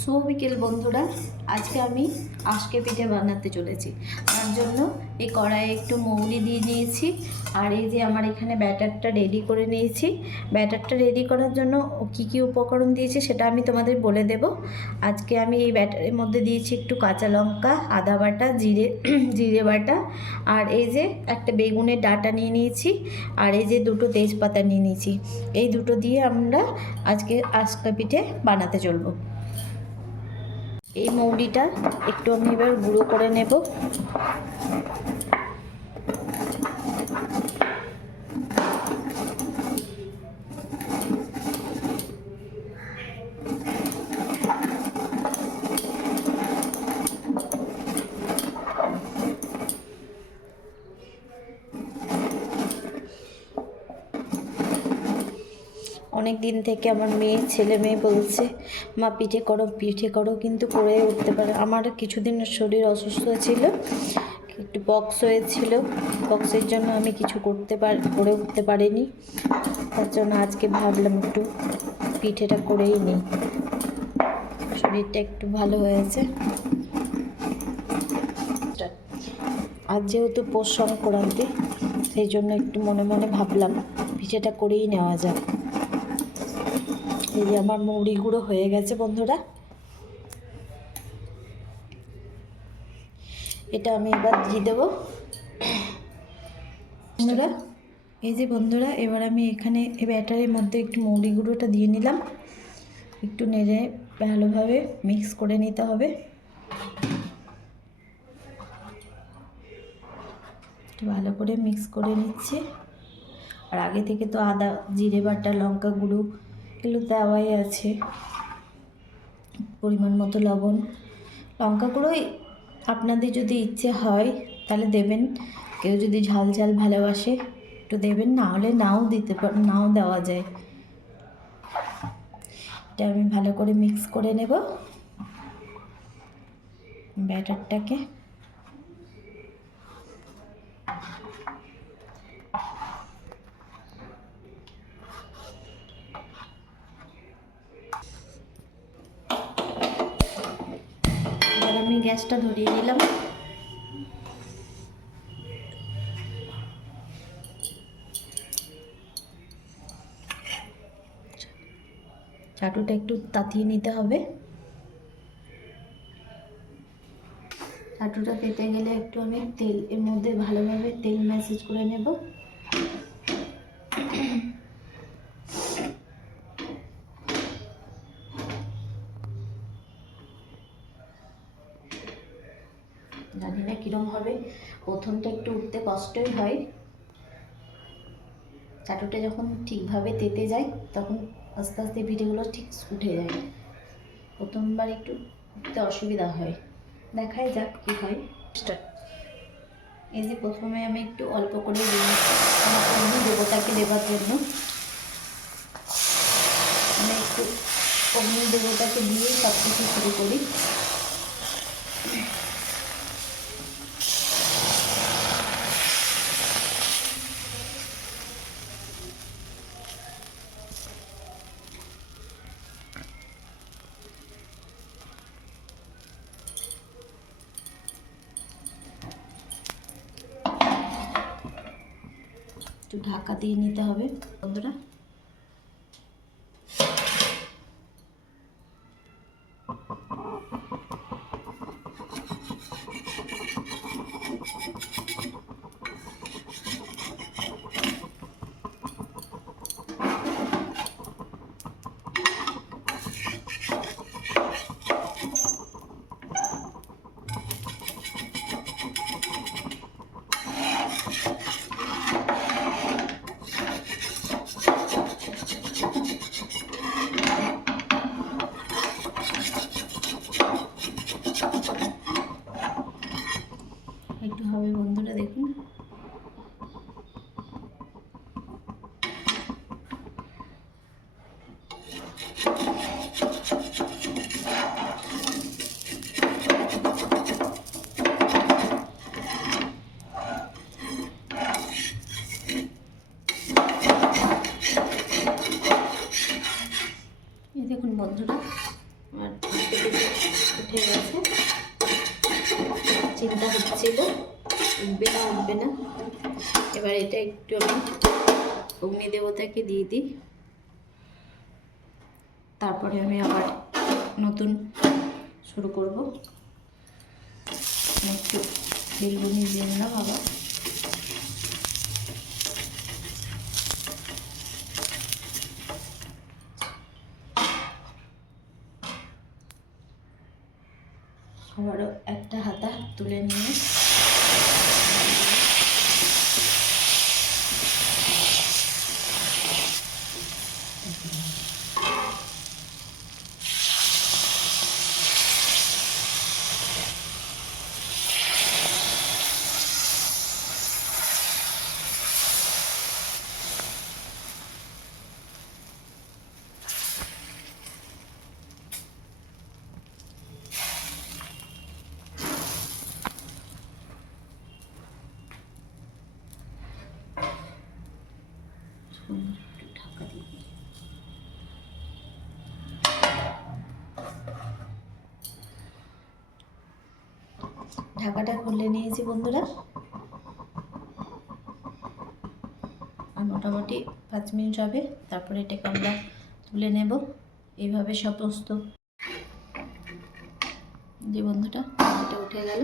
শুভ বিকেল বন্ধুরা, আজকে আমি আজকে পিঠে বানাতে চলেছি। তার জন্য এই কড়াইয়ে একটু মৌরি দিয়ে দিয়েছি। আর এই যে আমার এখানে ব্যাটারটা রেডি করে নিয়েছি। ব্যাটারটা রেডি করার জন্য কি কি উপকরণ দিয়েছি সেটা আমি তোমাদের বলে দেব। আজকে আমি এই ব্যাটারের মধ্যে দিয়েছি একটু কাঁচা লঙ্কা, আদা বাটা, জিরে বাটা, আর এই যে একটা বেগুনের ডাঁটা নিয়ে নিয়েছি, আর এই যে দুটো তেজপাতা নিয়ে নিয়েছি। এই দুটো দিয়ে আমরা আজকে আজকা পিঠে বানাতে চলবো। এই মৌরিটা একটু আমি এবার গুঁড়ো করে নেব। অনেক দিন থেকে আমার ছেলে মেয়ে বলছে, মা পিঠে করো, কিন্তু করে উঠতে পারে। আমার কিছুদিন শরীর অসুস্থ ছিল, একটু পক্স হয়েছিল। পক্সের জন্য আমি কিছু করে উঠতে পারিনি। তার জন্য আজকে ভাবলাম একটু পিঠেটা করেই নিই, শরীরটা একটু ভালো হয়েছে। আজ যেহেতু পৌষ সংক্রান্তি, সেই জন্য একটু মনে মনে ভাবলাম পিঠেটা করেই নেওয়া যাক। এই যে আমার মৌরি গুঁড়ো হয়ে গেছে বন্ধুরা, এটা আমি এবার দিয়ে দেবো বন্ধুরা। এই যে বন্ধুরা, এবার আমি এখানে এই ব্যাটারের মধ্যে একটু মৌরি গুঁড়োটা দিয়ে নিলাম। একটু নেড়ে ভালোভাবে মিক্স করে নিতে হবে। একটু ভালো করে মিক্স করে নিচ্ছি। আর আগে থেকে তো আদা, জিরে বাটা, লঙ্কা গুঁড়ো এগুলো দেওয়াই আছে। পরিমাণ মতো লবণ, লঙ্কা গুঁড়োই আপনাদের যদি ইচ্ছে হয় তাহলে দেবেন। কেউ যদি ঝাল ঝাল ভালোবাসে একটু দেবেন, না হলে নাও দেওয়া যায়। এটা আমি ভালো করে মিক্স করে নেব ব্যাটারটাকে। এবার আমি গ্যাসটা ধরিয়ে নিলাম। চাটুটা একটু তাতিয়ে নিতে হবে। চাটুটা তেতে গেলে একটু আমি এর মধ্যে ভালোভাবে তেল ম্যাসেজ করে নেব। জানি না কীরকম হবে, প্রথমটা একটু উঠতে কষ্টই হয়। চাটুটা যখন ঠিকভাবে তেতে যায় তখন আস্তে আস্তে পিঠেগুলো ঠিক উঠে যায়। প্রথমবার একটু উঠতে অসুবিধা হয়। দেখাই যাক কী হয়। এই যে প্রথমে আমি একটু অল্প করে আমার অগ্নি দেবতাকে দেওয়ার জন্য আমি একটু অগ্নি দেবতাকে দিয়ে সব কিছু শুরু করি। একটু ঢাকা দিয়ে নিতে হবে বন্ধুরা। উঠে গেছে। চিন্তা হচ্ছিল উঠবে না উঠবে না। এবার এটা একটু আমি অগ্নিদেবতাকে দিয়ে দিই, তারপরে আমি আবার নতুন শুরু করব। একটু বেলগুনি দিয়ে নিলাম আবার। আবারও একটা হাতা তুলে নিয়ে একটু ঢাকা দিয়ে দিই। ঢাকাটা খুলে নিয়েছি বন্ধুরা, আর মোটামুটি 5 মিনিট হবে, তারপরে এটাকে আমরা তুলে নেব। এইভাবে সমস্ত যে বন্ধুটা এটা উঠে গেল।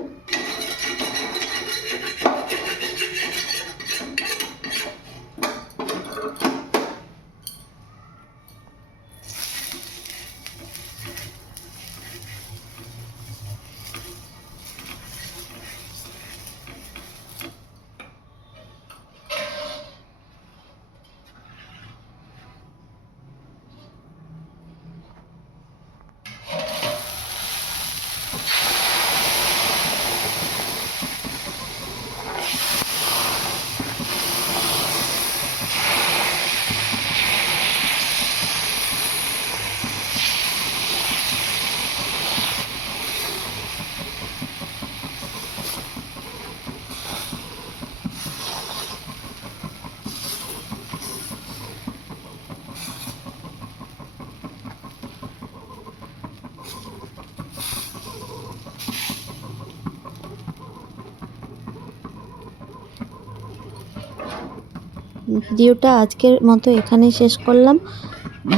ভিডিওটা আজকের মতো এখানেই শেষ করলাম।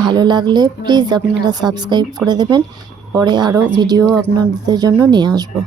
ভালো লাগলে প্লিজ আপনারা সাবস্ক্রাইব করে দেবেন, পরে আরও ভিডিও আপনাদের জন্য নিয়ে আসবো।